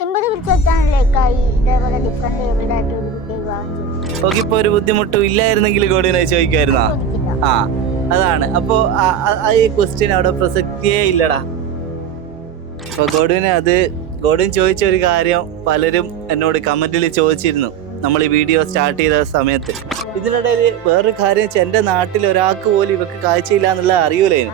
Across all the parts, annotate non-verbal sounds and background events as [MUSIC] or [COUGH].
Simple പിടിച്ചിട്ടാണല്ലേക്കായി ഇതേപോലെ different abled ആയിട്ട് ഒരു വിവാഹം ഒരു ബുദ്ധിമുട്ടും ഇല്ലായിരുന്നെങ്കിൽ ഗോഡിനെ ചോദിക്കായിരുന്ന ആ അതാണ്. അപ്പോ ഈ ക്വസ്റ്റ്യൻ അവിടെ പ്രസക്തിയേ ഇല്ലടാ. അപ്പൊ ഗോഡുവിന് അത് ഗോഡുവിൻ ചോദിച്ച ഒരു കാര്യം പലരും എന്നോട് കമന്റിൽ ചോദിച്ചിരുന്നു. നമ്മൾ ഈ വീഡിയോ സ്റ്റാർട്ട് ചെയ്ത സമയത്ത്. ഇതിനിടയിൽ വേറൊരു കാര്യം വെച്ചാൽ എന്റെ നാട്ടിൽ ഒരാൾക്ക് പോലും ഇവക്ക് കാഴ്ചയില്ല എന്നുള്ളത് അറിയൂലേനു.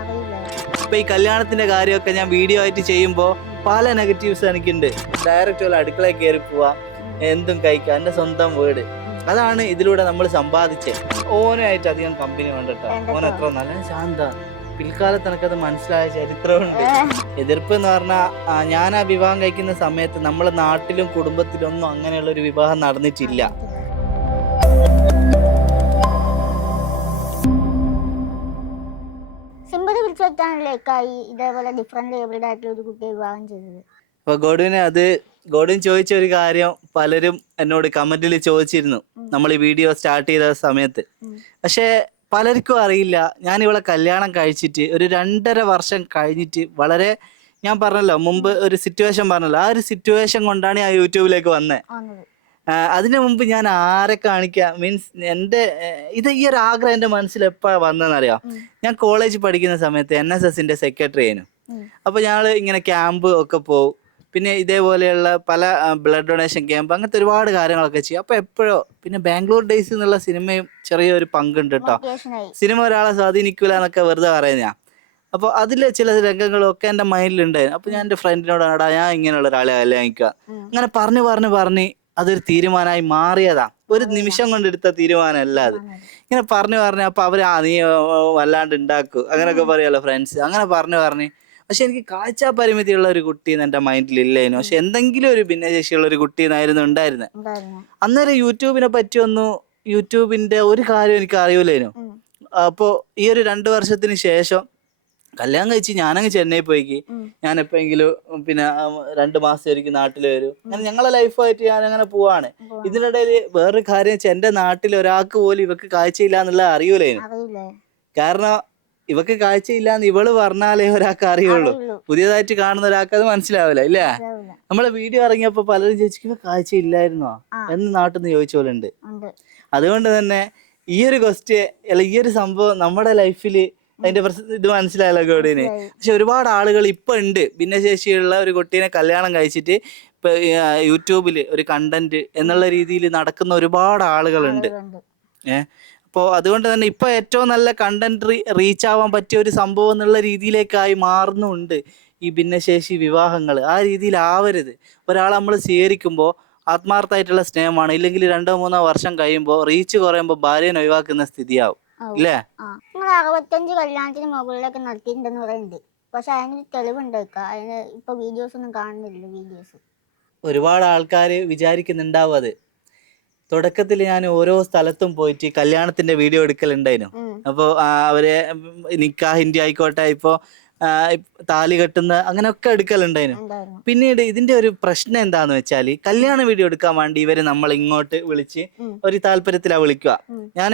അപ്പൊ ഇപ്പൊ ഈ കല്യാണത്തിന്റെ കാര്യമൊക്കെ ഞാൻ വീഡിയോ ആയിട്ട് ചെയ്യുമ്പോൾ പല നെഗറ്റീവ്സ് എനിക്കുണ്ട്. ഡയറക്റ്റ് പോലെ അടുക്കള കയറി പോവാ എന്തും കഴിക്കാം എന്റെ സ്വന്തം വീട്. അതാണ് ഇതിലൂടെ നമ്മൾ സമ്പാദിച്ചത് ഓനായിട്ട് അധികം കമ്പനി വേണ്ടട്ടോ ഓൻ എത്ര നല്ല ശാന്ത. പിൽക്കാലത്ത് എനിക്കത് മനസ്സിലായ ചരിത്രമുണ്ട്. എതിർപ്പ് എന്ന് പറഞ്ഞാൽ ഞാൻ ആ വിവാഹം കഴിക്കുന്ന സമയത്ത് നമ്മളെ നാട്ടിലും കുടുംബത്തിലൊന്നും അങ്ങനെയുള്ള ഒരു വിവാഹം നടന്നിട്ടില്ല. സിമ്പിൾ പിടിച്ചിട്ടാണല്ലേക്കായി ഇതേപോലെ ഡിഫറെന്റ് ഏബിൾഡ് ആയിട്ട് ഒരു കുട്ടി വിവാഹം ചെയ്തത്. അപ്പൊ ഗോഡുവിന് അത് ഗോഡുവിൻ ചോദിച്ച ഒരു കാര്യം പലരും എന്നോട് കമന്റിൽ ചോദിച്ചിരുന്നു. നമ്മൾ ഈ വീഡിയോ സ്റ്റാർട്ട് ചെയ്ത സമയത്ത്. പക്ഷെ പലർക്കും അറിയില്ല. ഞാൻ ഇവളെ കല്യാണം കഴിച്ചിട്ട് ഒരു രണ്ടര വർഷം കഴിഞ്ഞിട്ട് വളരെ ഞാൻ പറഞ്ഞല്ലോ മുമ്പ് ഒരു സിറ്റുവേഷൻ പറഞ്ഞല്ലോ. ആ ഒരു സിറ്റുവേഷൻ കൊണ്ടാണ് ഞാൻ യൂട്യൂബിലേക്ക് വന്നേ. വന്നത്. അതിനു മുമ്പ് ഞാൻ ആരെ കാണിക്കാം? മീൻസ് എന്റെ ഇത് ഈ ഒരു ആഗ്രഹം എന്റെ മനസ്സിൽ എപ്പോഴാണ് വന്നതെന്നറിയാം? ഞാൻ കോളേജ് പഠിക്കുന്ന സമയത്ത് എൻ എസ് എസിന്റെ സെക്രട്ടറി ആയിരുന്നു. അപ്പോൾ ഞങ്ങൾ ഇങ്ങനെ ക്യാമ്പ് ഒക്കെ പോകും പിന്നെ ഇതേപോലെയുള്ള പല ബ്ലഡ് ഡൊണേഷൻ ക്യാമ്പ് അങ്ങനത്തെ ഒരുപാട് കാര്യങ്ങളൊക്കെ ചെയ്യും. അപ്പോൾ എപ്പോഴോ പിന്നെ ബാംഗ്ലൂർ ഡേയ്സ് എന്നുള്ള സിനിമയും ചെറിയൊരു പങ്കുണ്ട് കേട്ടോ സിനിമ ഒരാളെ സ്വാധീനിക്കൂല എന്നൊക്കെ വെറുതെ പറയുന്ന അപ്പോൾ അതിൽ ചില രംഗങ്ങളൊക്കെ എന്റെ മൈൻഡിലുണ്ടായിരുന്നു. അപ്പോൾ ഞാൻ എന്റെ ഫ്രണ്ടിനോട് ആടാ ഞാൻ ഇങ്ങനെയുള്ള ഒരാളെ കല്യാണിക്കുക. അങ്ങനെ പറഞ്ഞു പറഞ്ഞു പറഞ്ഞ് അതൊരു തീരുമാനമായി മാറിയതാ. ഒരു നിമിഷം കൊണ്ടെടുത്ത തീരുമാനമല്ല അത്. ഇങ്ങനെ പറഞ്ഞു പറഞ്ഞു അപ്പൊ അവർ ആ നീ വല്ലാണ്ട് ഉണ്ടാക്കു അങ്ങനെയൊക്കെ പറയാലോ ഫ്രണ്ട്സ്. അങ്ങനെ പറഞ്ഞു പറഞ്ഞു. പക്ഷെ എനിക്ക് കാഴ്ച പരിമിതിയുള്ള ഒരു കുട്ടി എന്ന് എന്റെ മൈൻഡിൽ ഇല്ലായിരുന്നു പക്ഷെ എന്തെങ്കിലും ഒരു ഭിന്നശേഷിയുള്ള ഒരു കുട്ടി എന്നായിരുന്നു ഉണ്ടായിരുന്നത് ഉണ്ടായിരുന്നു. അന്നേരം യൂട്യൂബിനെ പറ്റിയൊന്നും യൂട്യൂബിന്റെ ഒരു കാര്യം എനിക്ക് അറിയില്ലായിരുന്നു അപ്പോ ഈ ഒരു രണ്ടു വർഷത്തിന് ശേഷം കല്യാണം കഴിച്ച് ഞാനങ്ങ് ചെന്നൈ പോയിക്ക്. ഞാൻ എപ്പോഴെങ്കിലും പിന്നെ രണ്ടു മാസം ഒരിക്കൽ നാട്ടിൽ വരും അങ്ങനെ ഞങ്ങളെ ലൈഫായിട്ട് ഞാൻ അങ്ങനെ പോവാണ്. ഇതിനിടയിൽ ഇതിനിടയിൽ വേറൊരു കാര്യം വെച്ചാൽ എന്റെ നാട്ടിൽ ഒരാൾക്ക് പോലും ഇവക്ക് കാഴ്ചയില്ല എന്നുള്ളത് അറിയൂലേ കാരണം ഇവക്ക് കാഴ്ചയില്ല എന്ന് ഇവൾ പറഞ്ഞാലേ ഒരാൾക്ക് അറിയുള്ളൂ. പുതിയതായിട്ട് കാണുന്ന ഒരാൾക്ക് അത് മനസ്സിലാവില്ല ഇല്ലേ. നമ്മളെ വീഡിയോ ഇറങ്ങിയപ്പോ പലരും ചോദിച്ചു കാഴ്ചയില്ലായിരുന്നോ. എന്ന് നാട്ടിൽ നിന്ന് ചോദിച്ച പോലെ ഉണ്ട്. ഉണ്ട് അതുകൊണ്ട് തന്നെ ഈ ഒരു ക്വസ്റ്റ്യൻ അല്ല ഈ ഒരു സംഭവം നമ്മുടെ ലൈഫിൽ അതിന്റെ ഇത് മനസ്സിലായല്ലോ ഗോഡിന്. പക്ഷെ ഒരുപാട് ആളുകൾ ഇപ്പൊ ഉണ്ട് ഭിന്നശേഷിയുള്ള ഒരു കുട്ടീനെ കല്യാണം കഴിച്ചിട്ട് ഇപ്പൊ യൂട്യൂബിൽ ഒരു കണ്ടന്റ് എന്നുള്ള രീതിയിൽ നടക്കുന്ന ഒരുപാട് ആളുകളുണ്ട്. ഏഹ് അപ്പോൾ അതുകൊണ്ട് തന്നെ ഇപ്പൊ ഏറ്റവും നല്ല കണ്ടന്റ് റീച്ച് ആവാൻ പറ്റിയ ഒരു സംഭവം എന്നുള്ള രീതിയിലേക്കായി മാറുന്നുണ്ട് ഈ ഭിന്നശേഷി വിവാഹങ്ങൾ ആ രീതിയിൽ ആവരുത് ഒരാളെ നമ്മൾ സ്വീകരിക്കുമ്പോൾ ആത്മാർത്ഥമായിട്ടുള്ള സ്നേഹമാണ്. ഇല്ലെങ്കിൽ രണ്ടോ മൂന്നോ വർഷം കഴിയുമ്പോൾ റീച്ച് കുറയുമ്പോൾ ഭാര്യനെ ഒഴിവാക്കുന്ന സ്ഥിതിയാവും. ഇല്ലേ? നിങ്ങൾ അറുപത്തഞ്ച് കല്യാണത്തിന് മുകളിലൊക്കെ നടത്തിയിട്ടുണ്ടെന്ന് പറയുന്നുണ്ട് പക്ഷെ അതിന് തെളിവുണ്ടേക്ക അതിന് ഇപ്പൊ വീഡിയോസ് ഒന്നും കാണുന്നില്ല വീഡിയോസ് ഒരുപാട് ആൾക്കാർ വിചാരിക്കുന്നുണ്ടാവും അത്. തുടക്കത്തിൽ ഞാൻ ഓരോ സ്ഥലത്തും പോയിട്ട് കല്യാണത്തിന്റെ വീഡിയോ എടുക്കലുണ്ടായിരുന്നു. അപ്പോൾ അവരെ നിക്കാഹിന്റെ ആയിക്കോട്ടെ ഇപ്പോൾ താലി കെട്ടുന്ന അങ്ങനെയൊക്കെ എടുക്കലുണ്ടായിരുന്നു പിന്നീട് ഇതിന്റെ ഒരു പ്രശ്നം എന്താന്ന് വെച്ചാൽ കല്യാണ വീഡിയോ എടുക്കാൻ വേണ്ടി ഇവർ നമ്മൾ ഇങ്ങോട്ട് വിളിച്ച് ഒരു താല്പര്യത്തിലാ വിളിക്കുക. ഞാൻ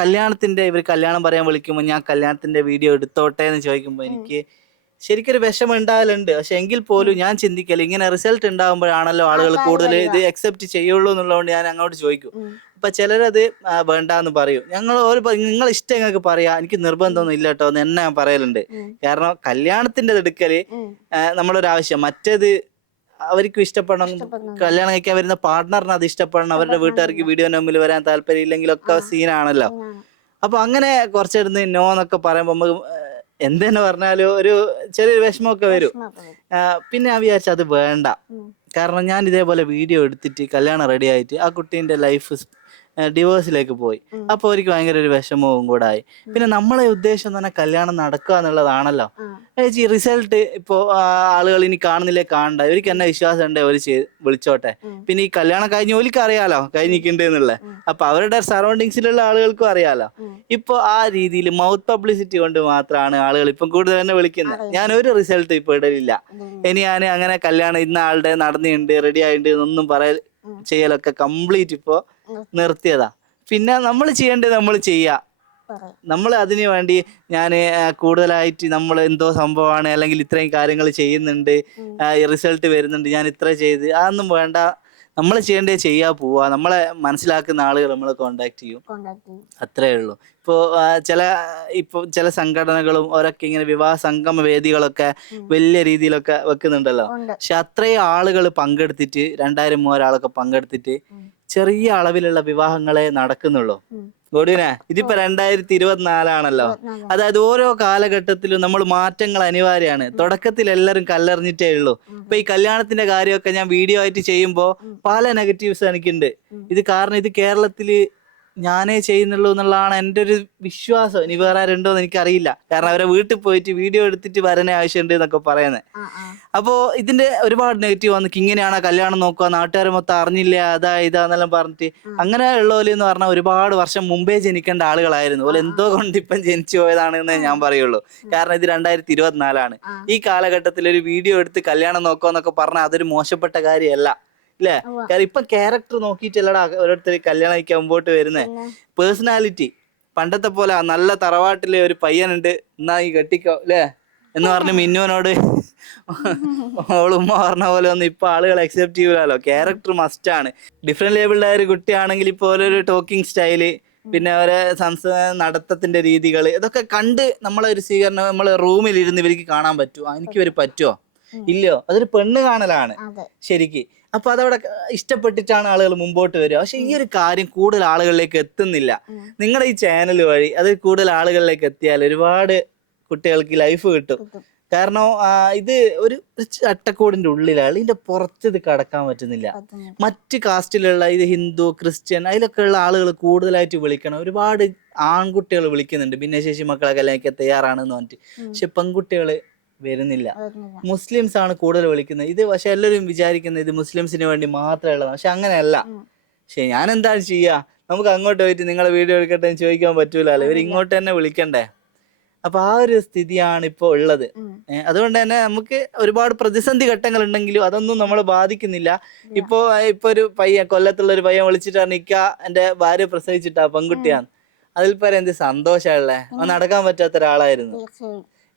കല്യാണത്തിന്റെ ഇവർ കല്യാണം പറയാൻ വിളിക്കുമ്പോൾ ഞാൻ കല്യാണത്തിന്റെ വീഡിയോ എടുത്തോട്ടെ എന്ന് ചോദിക്കുമ്പോൾ എനിക്ക് ശരിക്കൊരു വിഷമം ഉണ്ടാവലുണ്ട്. പക്ഷെ എങ്കിൽ പോലും ഞാൻ ചിന്തിക്കൽ ഇങ്ങനെ റിസൾട്ട് ഉണ്ടാകുമ്പോഴാണല്ലോ ആളുകൾ കൂടുതൽ ഇത് അക്സെപ്റ്റ് ചെയ്യുള്ളൂ എന്നുള്ളതുകൊണ്ട് ഞാൻ അങ്ങോട്ട് ചോദിക്കും. അപ്പൊ ചിലരത് വേണ്ട വേണ്ടാന്ന് പറയും. ഞങ്ങൾ ഒരു നിങ്ങൾ ഇഷ്ടം ഞങ്ങൾക്ക് പറയാ എനിക്ക് നിർബന്ധമൊന്നും ഇല്ല കേട്ടോ എന്ന് എന്നെ ഞാൻ പറയലുണ്ട്. കാരണം കല്യാണത്തിന്റെ എടുക്കൽ നമ്മളൊരാവശ്യം ആ, നമ്മളൊരു ആവശ്യം മറ്റേത് അവർക്ക് ഇഷ്ടപ്പെടണം. കല്യാണം കഴിക്കാൻ വരുന്ന പാർട്ട്ണറിന് അത് ഇഷ്ടപ്പെടണം. അവരുടെ വീട്ടുകാർക്ക് വീഡിയോ മുമ്പിൽ വരാൻ താല്പര്യം ഇല്ലെങ്കിലൊക്കെ സീനാണല്ലോ. അപ്പൊ അങ്ങനെ കുറച്ചിടുന്ന് നോ എന്നൊക്കെ പറയുമ്പോൾ നമുക്ക് എന്തെന്ന് പറഞ്ഞാലും ഒരു ചെറിയൊരു വിഷമമൊക്കെ വരും. പിന്നെ ഞാൻ വിചാരിച്ചത് അത് വേണ്ട. കാരണം ഞാൻ ഇതേപോലെ വീഡിയോ എടുത്തിട്ട് കല്യാണം റെഡി ആയിട്ട് ആ കുട്ടീന്റെ ലൈഫ് ഡിവോഴ്സിലേക്ക് പോയി. അപ്പൊ അവർക്ക് ഭയങ്കര ഒരു വിഷമവും കൂടെ ആയി. പിന്നെ നമ്മളെ ഉദ്ദേശം തന്നെ കല്യാണം നടക്കുക എന്നുള്ളതാണല്ലോ. ചേച്ചി റിസൾട്ട് ഇപ്പോ ആളുകൾ ഇനി കാണുന്നില്ലേ കാണണ്ട. ഇവർക്ക് എന്നെ വിശ്വാസം ഉണ്ടേ ഒരു വിളിച്ചോട്ടെ. പിന്നെ ഈ കല്യാണം കഴിഞ്ഞ ഓലിക്ക് അറിയാലോ കഴിഞ്ഞിട്ടുണ്ട് എന്നുള്ളത് അപ്പൊ അവരുടെ സറൗണ്ടിങ്സിലുള്ള ആളുകൾക്കും അറിയാലോ. ഇപ്പൊ ആ രീതിയിൽ മൗത്ത് പബ്ലിസിറ്റി കൊണ്ട് മാത്രമാണ് ആളുകൾ ഇപ്പം കൂടുതൽ തന്നെ വിളിക്കുന്നത്. ഞാൻ ഒരു റിസൾട്ട് ഇപ്പൊ ഇടലില്ല. ഇനി ഞാൻ അങ്ങനെ കല്യാണം ഇന്ന ആളുടെ നടന്നിട്ടുണ്ട് റെഡി ആയിട്ടുണ്ട് എന്നൊന്നും പറയൽ ചെയ്യലൊക്കെ കംപ്ലീറ്റ് ഇപ്പോ. നിർത്തിയതാ. പിന്നെ നമ്മൾ ചെയ്യേണ്ടത് നമ്മൾ ചെയ്യാ. നമ്മൾ അതിനു വേണ്ടി ഞാൻ കൂടുതലായിട്ട് നമ്മൾ എന്തോ സംഭവമാണ് അല്ലെങ്കിൽ ഇത്രയും കാര്യങ്ങൾ ചെയ്യുന്നുണ്ട് റിസൾട്ട് വരുന്നുണ്ട് ഞാൻ ഇത്ര ചെയ്ത് അതൊന്നും വേണ്ട. നമ്മൾ ചെയ്യേണ്ടത് ചെയ്യാ പോവാ. നമ്മളെ മനസ്സിലാക്കുന്ന ആളുകൾ നമ്മൾ കോണ്ടാക്ട് ചെയ്യും. അത്രേ ഉള്ളൂ. ഇപ്പോൾ ചില ഇപ്പോൾ ചില സംഘടനകളും ഓരൊക്കെ ഇങ്ങനെ വിവാഹ സംഗമ വേദികളൊക്കെ വലിയ രീതിയിലൊക്കെ വെക്കുന്നുണ്ടല്ലോ. പക്ഷെ അത്രയും ആളുകൾ പങ്കെടുത്തിട്ട് രണ്ടായിരം മൂവായിരം ആളൊക്കെ പങ്കെടുത്തിട്ട്. ചെറിയ അളവിലുള്ള വിവാഹങ്ങളെ നടക്കുന്നുള്ളൂ. ഗോഡിനെ ഇതിപ്പോ രണ്ടായിരത്തി ഇരുപത്തിനാലാണല്ലോ ഇരുപത്തിനാല്. അതായത് ഓരോ കാലഘട്ടത്തിലും നമ്മൾ മാറ്റങ്ങൾ അനിവാര്യമാണ്. തുടക്കത്തിൽ എല്ലാവരും കല്ലെറിഞ്ഞിട്ടേ ഉള്ളൂ. ഇപ്പൊ ഈ കല്യാണത്തിന്റെ കാര്യമൊക്കെ ഞാൻ വീഡിയോ ആയിട്ട് ചെയ്യുമ്പോൾ പല നെഗറ്റീവ്സ് എനിക്കുണ്ട്. ഇത് കാരണം ഇത് കേരളത്തിൽ ഞാനേ ചെയ്യുന്നുള്ളൂ എന്നുള്ളതാണ് എന്റെ ഒരു വിശ്വാസം. ഇനി വേറെ ആരുണ്ടോ എന്ന് എനിക്കറിയില്ല. കാരണം അവരെ വീട്ടിൽ പോയിട്ട് വീഡിയോ എടുത്തിട്ട് വരനെ ആവശ്യമുണ്ട് എന്നൊക്കെ പറയുന്നത്. അപ്പോൾ ഇതിന്റെ ഒരുപാട് നെഗറ്റീവ് വന്നു. ഇങ്ങനെയാണ് കല്യാണം നോക്കുക? നാട്ടുകാർ മൊത്തം അറിഞ്ഞില്ല? അതാ ഇതാന്നെല്ലാം പറഞ്ഞിട്ട്. അങ്ങനെ ഉള്ളവര് എന്ന് പറഞ്ഞാൽ ഒരുപാട് വർഷം മുമ്പേ ജനിക്കേണ്ട ആളുകളായിരുന്നു. അതുപോലെ എന്തോ കൊണ്ട് ഇപ്പം ജനിച്ചു പോയതാണെന്ന് ഞാൻ പറയുള്ളൂ. കാരണം ഇത് രണ്ടായിരത്തി ഇരുപത്തിനാലാണ് ഈ കാലഘട്ടത്തിൽ ഒരു വീഡിയോ എടുത്ത് കല്യാണം നോക്കുക എന്നൊക്കെ പറഞ്ഞാൽ അതൊരു മോശപ്പെട്ട കാര്യമല്ല. ഉവ്വ. കാരണം ഇപ്പൊ ക്യാരക്ടർ നോക്കിയിട്ടല്ലടാ ഓരോരുത്തർ കല്യാണം കഴിക്കാൻ മുമ്പോട്ട് വരുന്നേ. പേഴ്സണാലിറ്റി പണ്ടത്തെ പോലെ നല്ല തറവാട്ടിലെ ഒരു പയ്യനുണ്ട്. എന്നാ ഈ കെട്ടിക്കോ അല്ലേ എന്ന് പറഞ്ഞ് മിന്നുവിനോട് [LAUGHS] ഓളുമ്മ പറഞ്ഞ പോലെ ഒന്നും ഇപ്പൊ ആളുകൾ അക്സെപ്റ്റ് ചെയ്യൂലോ ക്യാരക്ടർ മസ്റ്റ് ആണ്. ഡിഫറെന്റ് ലേബിളിലായ ഒരു കുട്ടിയാണെങ്കിൽ ഇപ്പൊ ഓരോ ടോക്കിംഗ് സ്റ്റൈൽ പിന്നെ അവരെ സംസ നടത്തത്തിന്റെ രീതികൾ ഇതൊക്കെ കണ്ട് നമ്മളെ ഒരു സ്വീകരണം നമ്മളെ റൂമിൽ ഇരുന്ന് ഇവർക്ക് കാണാൻ പറ്റുമോ എനിക്ക് ഇവർ പറ്റുമോ ഇല്ലയോ? അതൊരു പെണ്ണ് കാണലാണ്. ശരിക്ക്. അപ്പൊ അതവിടെ ഇഷ്ടപ്പെട്ടിട്ടാണ് ആളുകൾ മുമ്പോട്ട് വരിക. പക്ഷെ ഈ ഒരു കാര്യം കൂടുതൽ ആളുകളിലേക്ക് എത്തുന്നില്ല. നിങ്ങളുടെ ഈ ചാനൽ വഴി അത് കൂടുതൽ ആളുകളിലേക്ക് എത്തിയാൽ ഒരുപാട് കുട്ടികൾക്ക് ലൈഫ് കിട്ടും. കാരണം ഇത് ഒരു അട്ടക്കൂടിന്റെ ചട്ടക്കൂടിന്റെ ഉള്ളിലാണ് ഇതിന്റെ പുറത്ത് ഇത് കടക്കാൻ പറ്റുന്നില്ല. മറ്റ് കാസ്റ്റിലുള്ള ഇത് ഹിന്ദു ക്രിസ്ത്യൻ അതിലൊക്കെ ഉള്ള ആളുകൾ കൂടുതലായിട്ട് വിളിക്കണം. ഒരുപാട് ആൺകുട്ടികൾ വിളിക്കുന്നുണ്ട്. ഭിന്നശേഷി മക്കളെ കല്യാണിക്കാൻ തയ്യാറാണെന്ന് പറഞ്ഞിട്ട്. പക്ഷെ പെൺകുട്ടികൾ വരുന്നില്ല. മുസ്ലിംസ് ആണ് കൂടുതൽ വിളിക്കുന്നത്. ഇത് പക്ഷെ എല്ലാവരും വിചാരിക്കുന്നത് ഇത് മുസ്ലിംസിന് വേണ്ടി മാത്രമുള്ളതാണ്. പക്ഷെ അങ്ങനെയല്ല. പക്ഷെ ഞാൻ എന്താണ് ചെയ്യാ? നമുക്ക് അങ്ങോട്ട് പോയിട്ട് നിങ്ങളെ വീഡിയോ എടുക്കട്ടെ എന്ന് ചോദിക്കാൻ പറ്റൂലല്ലോ. ഇവർ ഇങ്ങോട്ട് തന്നെ വിളിക്കണ്ടേ? അപ്പൊ ആ ഒരു സ്ഥിതിയാണ് ഇപ്പോൾ ഉള്ളത്. അതുകൊണ്ട് തന്നെ നമുക്ക് ഒരുപാട് പ്രതിസന്ധി ഘട്ടങ്ങൾ ഉണ്ടെങ്കിലും അതൊന്നും നമ്മളെ ബാധിക്കുന്നില്ല. ഇപ്പോ ഇപ്പൊ ഒരു പയ്യ കൊല്ലത്തുള്ള ഒരു പയ്യൻ വിളിച്ചിട്ടാണ് നിക്ക എന്റെ ഭാര്യ പ്രസവിച്ചിട്ടാ പെൺകുട്ടിയാണ് അതിൽ പേരെ എന്ത് സന്തോഷമുള്ളേ നടക്കാൻ പറ്റാത്ത ഒരാളായിരുന്നു.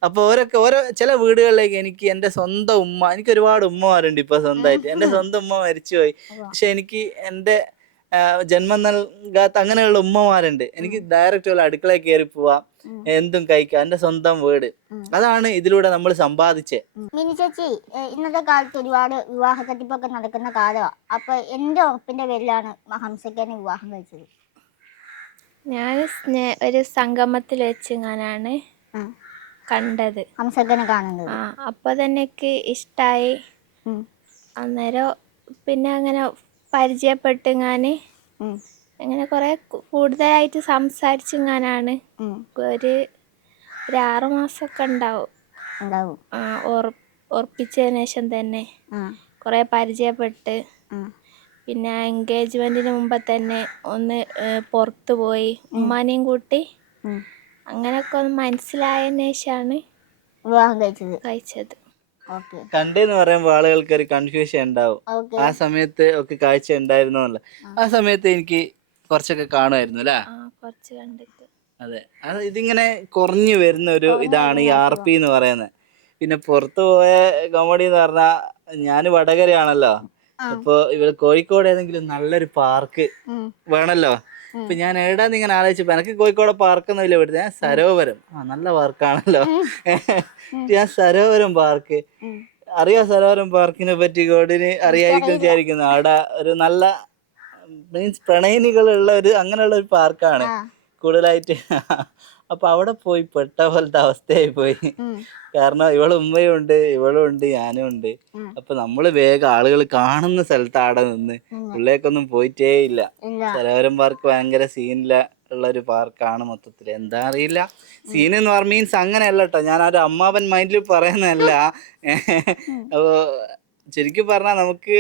തീർച്ചയായും അപ്പൊ ഓരോക്കെ ഓരോ ചില വീടുകളിലേക്ക് എനിക്ക് എന്റെ സ്വന്തം ഉമ്മ എനിക്ക് ഒരുപാട് ഉമ്മമാരുണ്ട് ഇപ്പൊ സ്വന്തമായിട്ട് എന്റെ സ്വന്തം ഉമ്മ മരിച്ചുപോയി. പക്ഷെ എനിക്ക് എന്റെ ആ, ജന്മം നൽകാത്ത അങ്ങനെയുള്ള ഉമ്മമാരുണ്ട്. എനിക്ക് ഡയറക്റ്റ് പോലെ അടുക്കളയിൽ കയറി പോവാം. എന്തും കഴിക്കാം എന്റെ സ്വന്തം വീട്. അതാണ് ഇതിലൂടെ നമ്മൾ സമ്പാദിച്ചേ. മിനി ചേച്ചി ഇന്നത്തെ കാലത്ത് ഒരുപാട് വിവാഹ തട്ടിപ്പൊക്കെ നടക്കുന്ന കാലമാണ് അപ്പൊ എന്റെ ഉറപ്പിന്റെ പേരിലാണ് ഹംസക്കാനെ വിവാഹം കഴിച്ചത്. ഞാൻ ഒരു സംഗമത്തിൽ വെച്ച് ആ. കണ്ടത്. ഹംസക്കനെ കാണുന്നത്. ആ അപ്പോൾ തന്നെ എനിക്ക് ഇഷ്ടമായി ഉം. അന്നേരം പിന്നെ അങ്ങനെ പരിചയപ്പെട്ട് ഉം. അങ്ങനെ കുറേ കു- കൂടുതലായിട്ട് സംസാരിച്ചിങ്ങാനാണ്. ഉം. ഒരു ഒരു ആറ് മാസമൊക്കെ ഉണ്ടാവും. ഉണ്ടാവും. ആ, ഉറ- ഉറപ്പിച്ചതിന് ശേഷം തന്നെ ആ. കുറേ പരിചയപ്പെട്ട്. ആ. പിന്നെ എൻഗേജ്മെന്റിന് മുമ്പ് തന്നെ ഒന്ന് ഏ, പുറത്ത് പോയി. ഉമ്മാനെയും കൂട്ടി ഉം. അങ്ങനെയൊക്കെ ഒന്ന് മനസ്സിലായ ശേഷമാണ് വിവാഹം കഴിച്ചത്. കഴിച്ചത്. ഓക്കെ. കണ്ടെന്ന് പറയുമ്പോൾ ആളുകൾക്ക് ഒരു കൺഫ്യൂഷൻ ഉണ്ടാവും. ആ സമയത്ത് ഒക്കെ കാഴ്ച ഉണ്ടായിരുന്നല്ല ആ. സമയത്ത് എനിക്ക് കുറച്ചൊക്കെ കാണുമായിരുന്നു അല്ലേ? ആ കുറച്ച് കണ്ടിട്ട്. അതെ. അത് ഇതിങ്ങനെ കുറഞ്ഞു വരുന്ന ഒരു ഇതാണ് ഈ ആർ പി എന്ന് പറയുന്നത്. പിന്നെ പുറത്തു പോയ കോമഡി എന്ന് പറഞ്ഞാൽ ഞാൻ വടകരയാണല്ലോ. അപ്പൊ ഇവിടെ കോഴിക്കോട് ഏതെങ്കിലും നല്ലൊരു പാർക്ക് വേണല്ലോ? അപ്പൊ ഞാൻ എവിടാന്ന് ഇങ്ങനെ ആലോചിച്ചപ്പോ എനിക്ക് കോഴിക്കോട് പാർക്ക് ഒന്നും ഇല്ല ഇവിടുത്തെ. ഞാൻ സരോവരം. ആ നല്ല പാർക്കാണല്ലോ. [LAUGHS] ഞാൻ സരോവരം പാർക്ക്. അറിയാ സരോവരം പാർക്കിനെ പറ്റി ഗോഡിന് അറിയായിരിക്കും വിചാരിക്കുന്നു. അവിടെ ഒരു നല്ല മീൻസ് പ്രണയിനികളുള്ള ഒരു അങ്ങനെയുള്ള ഒരു പാർക്കാണ്. കൂടുതലായിട്ട് അപ്പൊ അവിടെ പോയി പെട്ട പോലത്തെ അവസ്ഥയായി പോയി. കാരണം ഇവളെ ഉമ്മയും ഉണ്ട് ഇവളും ഉണ്ട് ഞാനും ഉണ്ട്. അപ്പൊ നമ്മൾ വേഗം ആളുകൾ കാണുന്ന സ്ഥലത്ത് അവിടെ നിന്ന് പിള്ളേക്കൊന്നും പോയിട്ടേ ഇല്ല. സരോവരം പാർക്ക് ഭയങ്കര സീനില്ല ഉള്ള ഒരു പാർക്കാണ് മൊത്തത്തിൽ എന്താ അറിയില്ല. സീൻ എന്ന് പറഞ്ഞ മീൻസ് അങ്ങനെയല്ല കേട്ടോ ഞാൻ ഒരു അമ്മാവൻ മൈൻഡിൽ പറയുന്നതല്ല. അപ്പോ ശരിക്കും പറഞ്ഞാൽ നമുക്ക്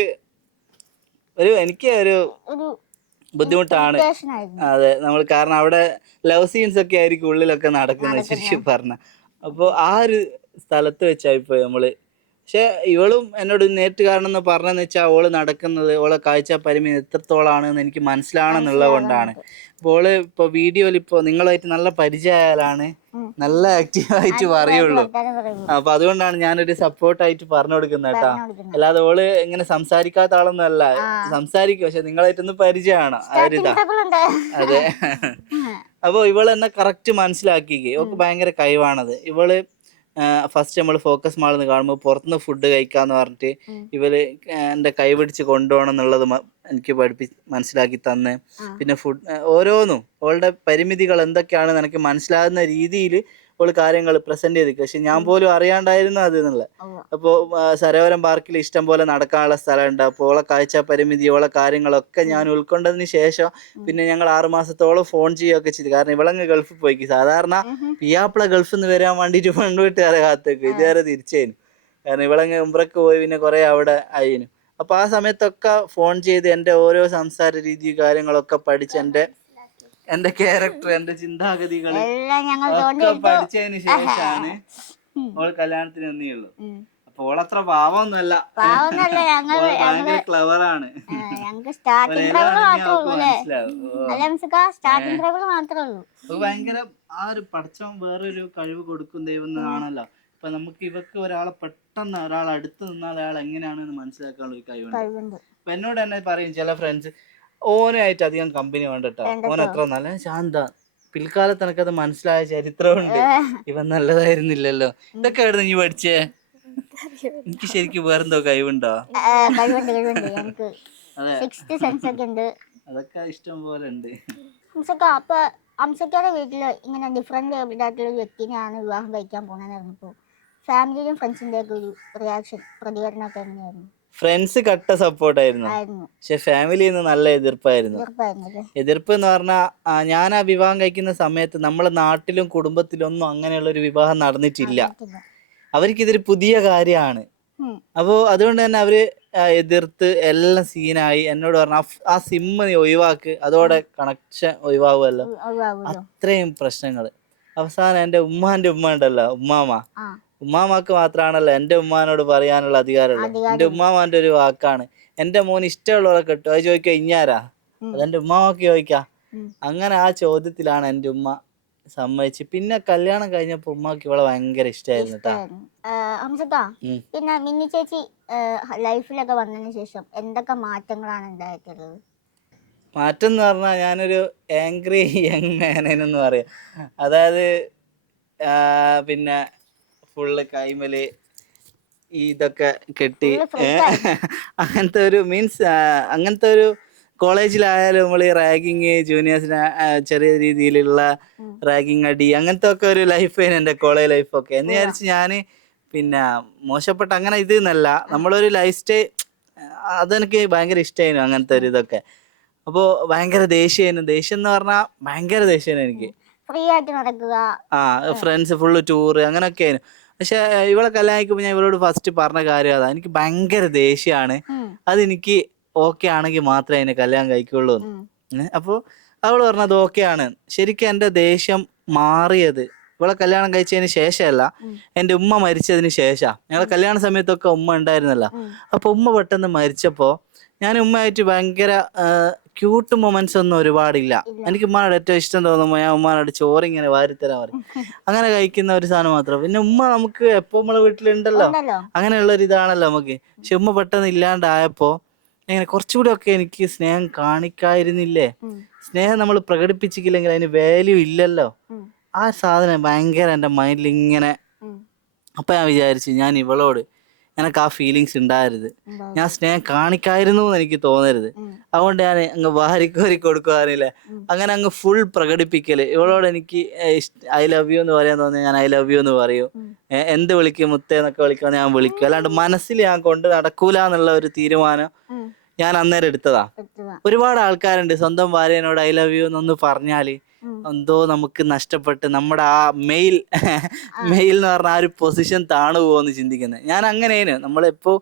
ഒരു എനിക്ക് ഒരു ബുദ്ധിമുട്ടാണ്. അതെ നമ്മൾ കാരണം അവിടെ ലവ് സീൻസ് ഒക്കെ ആയിരിക്കും ഉള്ളിലൊക്കെ നടക്കുന്നത് ശരിക്കും പറഞ്ഞ. അപ്പോൾ ആ ഒരു സ്ഥലത്ത് വെച്ചായിപ്പോയി നമ്മൾ. പക്ഷെ ഇവളും എന്നോട് നേരിട്ട് കാരണം എന്ന് പറഞ്ഞെന്ന് വെച്ചാൽ ഓൾ നടക്കുന്നത് ഓളെ കാഴ്ച പരിമിതി എത്രത്തോളാണെന്ന് എനിക്ക് മനസ്സിലാണെന്നുള്ളത് കൊണ്ടാണ്. അപ്പോൾ ഓൾ ഇപ്പൊ വീഡിയോയിൽ ഇപ്പൊ നിങ്ങളായിട്ട് നല്ല പരിചയമായാലാണ്. നല്ല ആക്റ്റീവ് ആയിട്ട് പറയുള്ളൂ. അപ്പൊ അതുകൊണ്ടാണ് ഞാനൊരു സപ്പോർട്ടായിട്ട് പറഞ്ഞു കൊടുക്കുന്നത് കേട്ടാ. അല്ലാതെ ഓൾ ഇങ്ങനെ സംസാരിക്കാത്ത ആളൊന്നും അല്ല. സംസാരിക്കും. പക്ഷെ നിങ്ങളായിട്ടൊന്ന് പരിചയമാണ്. ഉണ്ട്. അതെ. അപ്പൊ എന്നെ കറക്റ്റ് മനസ്സിലാക്കി ഇവക്ക് ഭയങ്കര കഴിവാണത്. ഇവൾ ഫസ്റ്റ് നമ്മൾ ഫോക്കസ് മാളിന്ന് കാണുമ്പോൾ പുറത്തുനിന്ന് ഫുഡ് കഴിക്കാന്ന് പറഞ്ഞിട്ട്. ഇവർ എന്റെ കൈ പിടിച്ച് കൊണ്ടുപോകണം എന്നുള്ളത് എനിക്ക് പഠിപ്പി മനസ്സിലാക്കി തന്ന് പിന്നെ ഫുഡ് ഓരോന്നും അവളുടെ പരിമിതികൾ എന്തൊക്കെയാണെന്ന് എനിക്ക് മനസ്സിലാകുന്ന രീതിയിൽ അവൾ കാര്യങ്ങൾ പ്രസന്റ് ചെയ്തിരിക്കും. പക്ഷെ ഞാൻ പോലും അറിയാണ്ടായിരുന്നു അത് എന്നുള്ളത് അപ്പോ അപ്പോൾ സരോവരം പാർക്കിൽ ഇഷ്ടം പോലെ നടക്കാനുള്ള സ്ഥലമുണ്ട്. അപ്പോൾ ഓളെ കാഴ്ച പരിമിതി ഓളെ കാര്യങ്ങളൊക്കെ ഞാൻ ഉൾക്കൊണ്ടതിന് ശേഷം പിന്നെ ഞങ്ങൾ ആറു മാസത്തോളം ഫോൺ ചെയ്യുകയൊക്കെ ചെയ്തു. കാരണം ഇവളങ്ങ് ഗൾഫിൽ പോയിക്ക്. സാധാരണ. പിയാപ്പിള ഗൾഫിൽ നിന്ന് വരാൻ വേണ്ടിയിട്ട് പെൺവീട്ടുകാരെ കാത്തേക്ക് ഇതുവരെ തിരിച്ചേനു. കാരണം ഇവളങ്ങ് ഉംറക്ക് പോയി പിന്നെ കുറെ അവിടെ ആയിനു. അപ്പൊ ആ സമയത്തൊക്കെ ഫോൺ ചെയ്ത് എന്റെ ഓരോ സംസാര രീതി കാര്യങ്ങളൊക്കെ പഠിച്ച് എന്റെ എന്റെ ക്യാരക്ടർ എന്റെ ചിന്താഗതികൾ ഒക്കെ പഠിച്ചതിന് ശേഷമാണ് ഓൾ കല്യാണത്തിന് എന്നേയുള്ളൂ. അപ്പൊ ഓളത്ര പാവമൊന്നുമല്ല ഭയങ്കര ക്ലവറാണ് അപ്പൊ ഭയങ്കര ആ ഒരു പഠിച്ചവൻ വേറൊരു കഴിവ് കൊടുക്കും ദൈവം എന്നാണല്ലോ ഇപ്പൊ നമുക്ക് ഇവക്ക് ഒരാളെ പെട്ടെന്ന് ഒരാൾ അടുത്ത് നിന്നാൽ അയാൾ എങ്ങനെയാണെന്ന് മനസ്സിലാക്കാനുള്ള ഒരു കഴിവുണ്ട്. അപ്പൊ എന്നോട് തന്നെ പറയും ചില ഫ്രണ്ട്സ് ഓനായിട്ട് അധികം കമ്പനി വേണ്ടട്ടോ. ഓൻ അത്ര നല്ല ശാന്ത. പിൽക്കാലത്ത് എനിക്കത് മനസ്സിലായ ചരിത്രമുണ്ട്. ഇവൻ നല്ലതായിരുന്നില്ലല്ലോ. ഇതൊക്കെ ആയിരുന്നു നീ പഠിച്ചേ? എനിക്ക് ശരിക്കും വേറെന്തോ കഴിവുണ്ടോ? അതൊക്കെ ഇഷ്ടം പോലെ ഉണ്ട്. അംസക്കാരുടെ അപ്പൊ വീട്ടിൽ ഇങ്ങനെ ഡിഫറെന്റ് ആയിട്ടുള്ള ഒരു വ്യക്തിനെയാണ് വിവാഹം കഴിക്കാൻ പോകുന്നത് ഫാമിലിയിലും ഫ്രണ്ട്സിന്റെ ഒക്കെ ഒരു റിയാക്ഷൻ പ്രതികരണമൊക്കെ എങ്ങനെയായിരുന്നു? ഫ്രണ്ട്സ് കട്ട സപ്പോർട്ടായിരുന്നു ആയിരുന്നു. പക്ഷെ ഫാമിലിയിൽ നിന്ന് നല്ല എതിർപ്പായിരുന്നു. എതിർപ്പ് എന്ന് പറഞ്ഞാൽ ഞാൻ ആ വിവാഹം കഴിക്കുന്ന സമയത്ത് നമ്മളെ നാട്ടിലും കുടുംബത്തിലും ഒന്നും അങ്ങനെയുള്ള ഒരു വിവാഹം നടന്നിട്ടില്ല. അവർക്കിതൊരു അവർക്ക് ഇതൊരു പുതിയ കാര്യമാണ് ഉം. അപ്പോൾ അതുകൊണ്ട് തന്നെ അവർ ആ, എതിർത്ത് എല്ലാം സീനായി. എന്നോട് പറഞ്ഞ "ആ ഫ്- ആ സിമ്മ് നീ ഒഴിവാക്ക്. അതോടെ കണക്ഷൻ ഒഴിവാകുമല്ലോ ഒഴിവാകുമല്ലോ അത്രയും പ്രശ്നങ്ങൾ അവസാനം എന്റെ ഉമ്മാന്റെ ഉമ്മ ഉണ്ടല്ലോ ഉമ്മാമ ആ. ഉമ്മാമാക്ക് മാത്രമാണല്ലോ എന്റെ ഉമ്മാനോട് പറയാനുള്ള അധികാരമുള്ളത് എന്റെ. ഉമ്മാമാന്റെ ഒരു വാക്കാണ്. എന്റെ മോൻ ഇഷ്ടമുള്ളവരെ കിട്ടും? അത് ചോദിക്കുക ഇഞ്ഞാരാ. അതെന്റെ ഉമ്മാമാക്ക് ചോദിക്കാം. അങ്ങനെ ആ ചോദ്യത്തിലാണ് എന്റെ ഉമ്മ സമ്മതിച്ച്. പിന്നെ കല്യാണം കഴിഞ്ഞപ്പോ ഉമ്മാക്ക് ഇവളെ ഭയങ്കര ഇഷ്ടമായിരുന്നു കേട്ടാ പിന്നെ മിന്നി ചേച്ചി ലൈഫിലൊക്കെ വന്നതിന് ശേഷം എന്തൊക്കെ മാറ്റങ്ങളാണ് ഉണ്ടായിട്ടുള്ളത്? മാറ്റം എന്ന് പറഞ്ഞാൽ ഞാനൊരു ആംഗ്രി യങ് മാനേനെന്ന് പറയാം. അതായത് പിന്നെ ഫുള്ള് കൈമൽ ഇതൊക്കെ കെട്ടി. [LAUGHS] അങ്ങനത്തെ ഒരു മീൻസ് അങ്ങനത്തെ ഒരു കോളേജിലായാലും നമ്മൾ ഈ റാഗിങ് ജൂനിയേഴ്സിന് ചെറിയ രീതിയിലുള്ള. റാഗിങ് അടി അങ്ങനത്തെ ഒക്കെ ഒരു ലൈഫായിരുന്നു എന്റെ കോളേജ് ലൈഫൊക്കെ എന്ന് വിചാരിച്ച് ഞാൻ പിന്നെ മോശപ്പെട്ട അങ്ങനെ ഇത് എന്നല്ല. നമ്മളൊരു ലൈഫ് സ്റ്റൈൽ അതെനിക്ക് ഭയങ്കര ഇഷ്ടമായിരുന്നു അങ്ങനത്തെ ഒരു ഇതൊക്കെ. അപ്പോൾ ഭയങ്കര ദേഷ്യമായിരുന്നു ദേഷ്യം എന്ന് പറഞ്ഞാൽ ഭയങ്കര ദേഷ്യമായിരുന്നു എനിക്ക്. ഫ്രീ ആയിട്ട് നടക്കുക. ആ ഫ്രണ്ട്സ് ഫുള്ള് ടൂറ് അങ്ങനെയൊക്കെ ആയിരുന്നു. പക്ഷെ ഇവളെ കല്യാണിക്കുമ്പോൾ ഞാൻ ഇവളോട് ഫസ്റ്റ് പറഞ്ഞ കാര്യം അതാ. എനിക്ക് ഭയങ്കര ദേഷ്യമാണ് അതെനിക്ക് ഓക്കെ ആണെങ്കിൽ മാത്രമേ അതിനെ കല്യാണം കഴിക്കുള്ളൂ ഉം, അപ്പോൾ അവൾ പറഞ്ഞത് ഓക്കെ ആണ്. ശരിക്കും എന്റെ ദേഷ്യം മാറിയത് ഇവളെ കല്യാണം കഴിച്ചതിന് ശേഷമല്ല. എന്റെ എന്റെ ഉമ്മ മരിച്ചതിന് ശേഷം. ഞങ്ങളെ കല്യാണ സമയത്തൊക്കെ ഉമ്മ ഉണ്ടായിരുന്നല്ല. അപ്പൊ ഉമ്മ പെട്ടെന്ന് മരിച്ചപ്പോ ഞാൻ ഉമ്മയായിട്ട് ഭയങ്കര ക്യൂട്ട് മൊമെന്റ്സ് ഒന്നും ഒരുപാടില്ല. എനിക്ക് ഉമ്മാനോട് ഏറ്റവും ഇഷ്ടം തോന്നുമ്പോൾ ഞാൻ ഉമ്മാനോട് ചോറ് ഇങ്ങനെ വാരിത്തരാൻ പറയും. അങ്ങനെ കഴിക്കുന്ന ഒരു സാധനം മാത്രം. പിന്നെ ഉമ്മ നമുക്ക് എപ്പോ നമ്മളെ വീട്ടിലുണ്ടല്ലോ. അങ്ങനെയുള്ള ഒരു ഇതാണല്ലോ നമുക്ക്. പക്ഷെ ഉമ്മ പെട്ടെന്ന് ഇല്ലാണ്ടായപ്പോ ഇങ്ങനെ കുറച്ചുകൂടി ഒക്കെ എനിക്ക് സ്നേഹം കാണിക്കായിരുന്നില്ലേ? സ്നേഹം നമ്മൾ പ്രകടിപ്പിച്ചില്ലെങ്കിൽ അതിന് വാല്യൂ ഇല്ലല്ലോ. ആ സാധനം ഭയങ്കര എന്റെ മൈൻഡിൽ ഇങ്ങനെ അപ്പൊ ഞാൻ വിചാരിച്ചു ഞാൻ ഇവളോട് എനിക്ക് ആ ഫീലിങ്സ് ഉണ്ടാകരുത്. ഞാൻ സ്നേഹം കാണിക്കായിരുന്നു എന്ന് എനിക്ക് തോന്നരുത്. അതുകൊണ്ട് ഞാൻ അങ്ങ് വാരിക്കോരി കൊടുക്കുവാറില്ല ഉം. അങ്ങനെ അങ്ങ് ഫുൾ പ്രകടിപ്പിക്കൽ. ഇവളോട് എനിക്ക് ഐ ലവ് യു എന്ന് പറയാൻ തോന്നിയാൽ ഞാൻ ഐ ലവ് യു എന്ന് പറയും. എന്ത് വിളിക്കും മുത്തേ എന്നൊക്കെ വിളിക്കുമ്പോൾ ഞാൻ വിളിക്കും. അല്ലാണ്ട് മനസ്സിൽ ഞാൻ കൊണ്ട് നടക്കൂല എന്നുള്ള ഒരു തീരുമാനം ഞാൻ അന്നേരം എടുത്തതാ. ഒരുപാട് ആൾക്കാരുണ്ട്. സ്വന്തം ഭാര്യനോട് ഐ ലവ് യു എന്നൊന്ന് പറഞ്ഞാൽ എന്തോ നമുക്ക് നഷ്ടപ്പെട്ട് നമ്മുടെ ആ മെയിൽ മെയിൽ എന്ന് പറഞ്ഞ ആ ഒരു പൊസിഷൻ താണു പോകുമെന്ന് ചിന്തിക്കുന്നത് ഞാൻ അങ്ങനെയാണ് നമ്മളെപ്പോ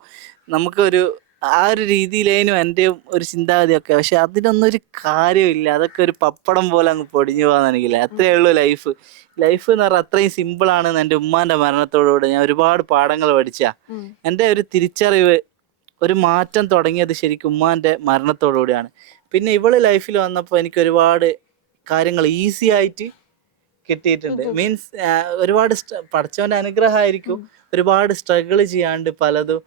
നമുക്കൊരു ആ ഒരു രീതിയിലേനും എന്റെ ഒരു ചിന്താഗതിയൊക്കെ. പക്ഷെ അതിനൊന്നും ഒരു കാര്യമില്ല. അതൊക്കെ ഒരു പപ്പടം പോലെ അങ്ങ് പൊടിഞ്ഞു പോകാൻ എനിക്കില്ല. അത്രയേ ഉള്ളൂ ലൈഫ്. ലൈഫ് എന്ന് പറഞ്ഞാൽ അത്രയും സിമ്പിളാണ് എന്റെ ഉമ്മാന്റെ മരണത്തോടുകൂടെ ഞാൻ ഒരുപാട് പാഠങ്ങൾ പഠിച്ച. എന്റെ ഒരു തിരിച്ചറിവ് ഒരു മാറ്റം തുടങ്ങിയത് ശരിക്കും ഉമ്മാന്റെ മരണത്തോടുകൂടിയാണ്. പിന്നെ ഇവൾ ലൈഫിൽ വന്നപ്പോൾ എനിക്ക് ഒരുപാട് കാര്യങ്ങൾ ഈസി ആയിട്ട് കിട്ടിയിട്ടുണ്ട്. മീൻസ് ഒരുപാട് പഠിച്ചവന്റെ അനുഗ്രഹമായിരിക്കും. ഒരുപാട് സ്ട്രഗിൾ ചെയ്യാണ്ട് പലതും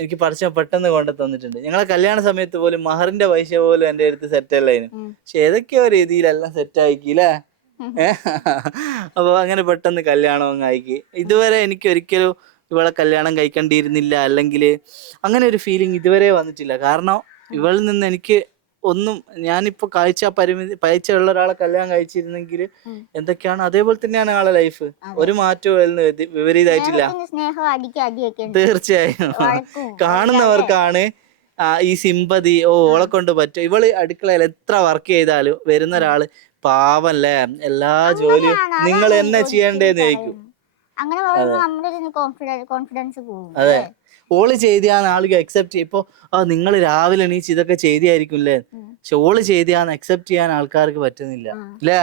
എനിക്ക് പഠിച്ചവൻ പെട്ടെന്ന് കൊണ്ടു തന്നിട്ടുണ്ട്. ഞങ്ങളെ കല്യാണ സമയത്ത് പോലും മഹറിന്റെ പൈസ പോലും എന്റെ അടുത്ത് സെറ്റ് അല്ലായിരുന്നു. പക്ഷെ ഏതൊക്കെയോ രീതിയിലെല്ലാം സെറ്റ് ആയിക്കില്ലേ? അപ്പോൾ അങ്ങനെ പെട്ടെന്ന് കല്യാണം അങ്ങ് ആയിക്കി. ഇതുവരെ എനിക്ക് ഒരിക്കലും ഇവളെ കല്യാണം കഴിക്കേണ്ടിയിരുന്നില്ല അല്ലെങ്കിൽ അങ്ങനെ ഒരു ഫീലിംഗ് ഇതുവരെ വന്നിട്ടില്ല. കാരണം ഇവളിൽ നിന്ന് എനിക്ക് ഒന്നും ഞാനിപ്പോ കാഴ്ച പരിമിതി ഉള്ള ഒരാളെ കല്യാണം കഴിച്ചിരുന്നെങ്കിൽ എന്തൊക്കെയാണ്? അതേപോലെ തന്നെയാണ് ആളെ ലൈഫ് ഒരു മാറ്റവും വിപരീതമായിട്ടില്ല. തീർച്ചയായും. [LAUGHS] കാണുന്നവർക്കാണ് ഈ സിമ്പതി ഓ ഓളെ കൊണ്ട് പറ്റും. ഇവൾ അടുക്കളയിൽ എത്ര വർക്ക് ചെയ്താലും വരുന്ന ഒരാൾ പാവല്ലേ എല്ലാ ജോലിയും നിങ്ങൾ എന്നാ ചെയ്യണ്ടേന്ന് ചോദിക്കും. അങ്ങനെ പറയുമ്പോൾ നമ്മുടെ കോൺഫിഡൻസ് കോൺഫിഡൻസ് പോകും അതെ. ഓൾ ചെയ്തിയാന്ന് ആളുകൾ അക്സെപ്റ്റ് ചെയ്യും. ഇപ്പൊ ആ നിങ്ങൾ രാവിലെ എണീച്ച് ഇതൊക്കെ ചെയ്തിയായിരിക്കും അല്ലേ. പക്ഷെ ഓൾ ചെയ്തിയാന്ന് അക്സെപ്റ്റ് ചെയ്യാൻ ആൾക്കാർക്ക് പറ്റുന്നില്ല. ആ. അല്ലേ